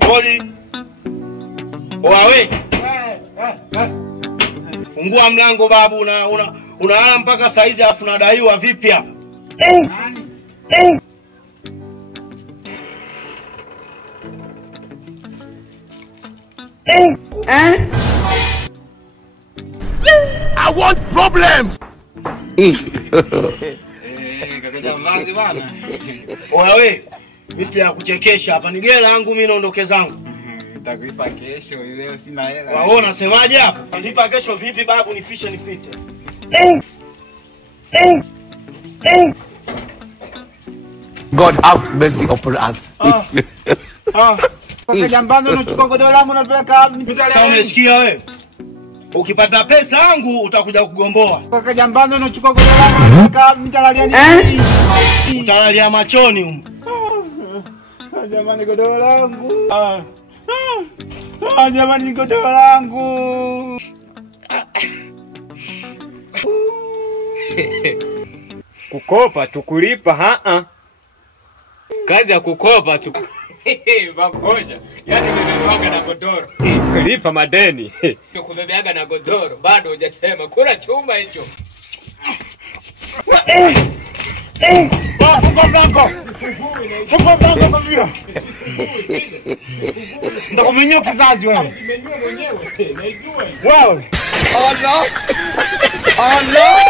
Poli. Wawe. Fungua mlango babu, unalala mpaka saa hizi afu unadaiwa vipi hapa? I want problems. Jambazi bana. Wawe. Mimi ya kuchekesha hapa ni gela yangu mimi naondoke zangu. Nitakulipa kesho, leo sina hela. Wao unasemaje hapa? Nilipa kesho vipi babu, nipishe nipite. God have mercy upon us. Kwa jambazi unachukua godoro langu unapeleka mitalia. Sasa umesikia wewe? Ukipata pesa yangu utakuja kugomboa. Kwa jambazi unachukua godoro langu unapeleka mitalia nini? Utalalia machoni huko. Jamani godoro langu. Jamani godoro langu. Kukopa tukulipa kazi ya kukopa tu. Bakosha. Yaani nimebebaga na godoro. Kulipa madeni. Kubebeaga na godoro bado hujasema kula chuma hicho. Funga mlango kwa mbio. Ndakumenyea kizazi wewe. Nimenyua mwenyewe. Naijua. Wow. Allah. Allah.